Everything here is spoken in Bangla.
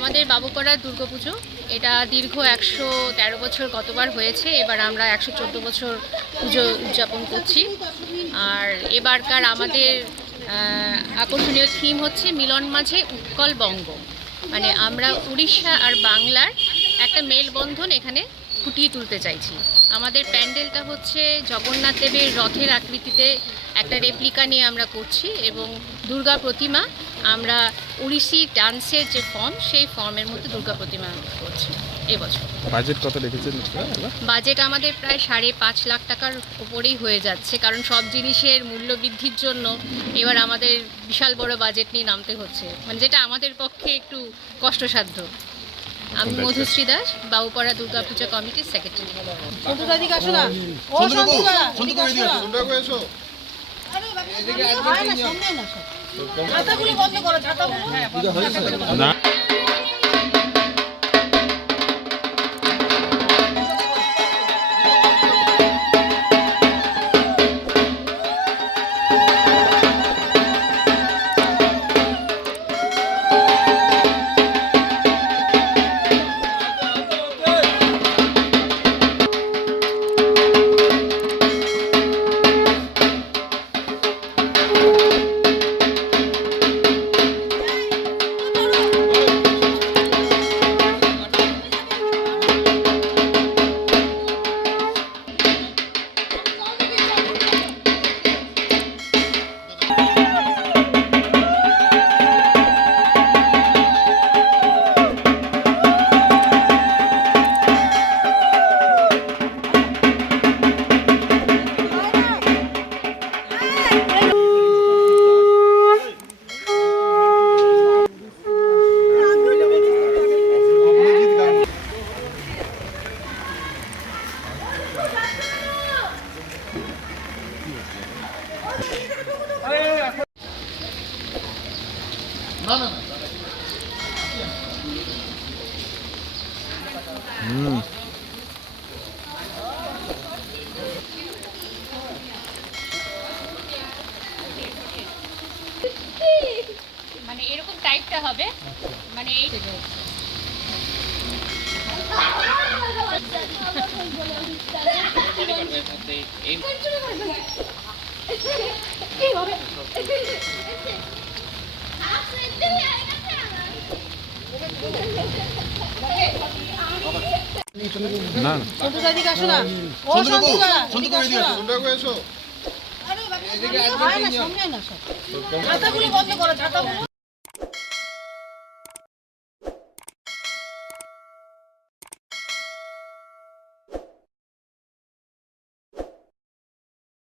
আমাদের বাবুপাড়ার দুর্গাপুজো। এটা দীর্ঘ একশো তেরো বছর গতবার হয়েছে। এবার আমরা একশো চোদ্দ বছর পুজো উদযাপন করছি। আর এবারকার আমাদের আকর্ষণীয় থিম হচ্ছে মিলন মাঝে উৎকল বঙ্গ। মানে আমরা উড়িষ্যা আর বাংলার একটা মেলবন্ধন এখানে ফুটিয়ে তুলতে চাইছি। আমাদের প্যান্ডেলটা হচ্ছে জগন্নাথ দেবের রথের আকৃতিতে একটা রেপ্লিকা নিয়ে আমরা করছি এবং দুর্গা প্রতিমা আমরা উড়িষ্যি ডান্সের যে ফর্ম সেই ফর্মের মধ্যে দুর্গা প্রতিমা করছি এবছর। বাজেট কত রেখেছেন বাজেট আমাদের প্রায় সাড়ে পাঁচ লাখ টাকার উপরেই হয়ে যাচ্ছে কারণ সব জিনিসের মূল্য বৃদ্ধির জন্য এবার আমাদের বিশাল বড় বাজেট নিয়ে নামতে হচ্ছে। মানে যেটা আমাদের পক্ষে একটু কষ্টসাধ্য। আমি। মধুশ্রী দাস বাবুপাড়া দুর্গা পূজা কমিটির সেক্রেটারি না। হুম মানে এরকম টাইপটা হবে মানে এই না না সন্তুদা দিকে আসো না ও সন্তুদা দিকে আসো না আরে বাবা, না সামনে না সব ছাতাগুলি বন্ধ করো ছাতাগুলো